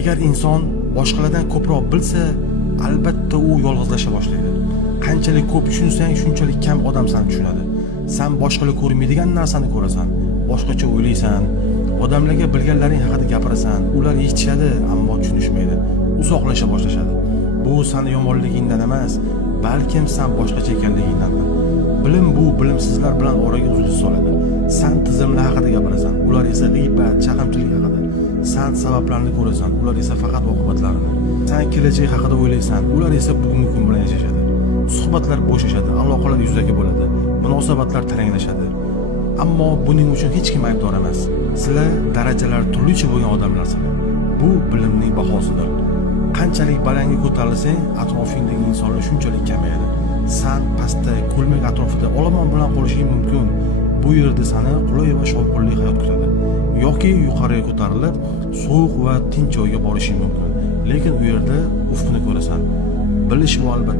Agar inson boshqalardan ko'proq bilsa, albatta u yolg'izlasha boshlaydi. Qanchalik ko'p tushunsang, shunchalik kam odam seni tushunadi. Sen boshqalar ko'rmaydigan narsani ko'rasan, boshqacha o'ylaysan, odamlarga bilganlaring haqida gapirasan, ular eshitishadi, ammo tushunishmaydi, uzoqlasha boshlashadi. Bu seni yomonligingdan emas, balkim sen boshqacha ekanligingdandir. Bilim bu bilimsizlar bilan oraga uzilish soladi. Sen tizimlar haqida gapirasan, ular esa g'iybat, chaqimchilik haqida. Sen sabablarni ko'rasan, ular esa faqat oqibatlarini. Sen kelajak haqida o'ylaysan, ular esa bugungi kun bilan yashashadi. Suhbatlar bo'shashadi, aloqalar yuzaki bo'ladi, munosabatlar taranglashadi. Ammo buning uchun hech kim aybdor emas. Sizlar darajalar turlicha bo'lgan odamlarsizlar. Bu bilimning bahosidir. Qanchalik balandga ko'tarilsang, atrofingdagi insonlar shunchalik kamayadi. Sen pastda, ko'lmak atrofida olomon bilan qolishing mumkin. Bu yerda seni qulay va shovqinli hayot kutadi. Yoki yuqoriga ko'tarilib, sovuq va tinch joyga borishing mumkin. Lekin u yerda ufqni ko'rasan. Bilish bu albatta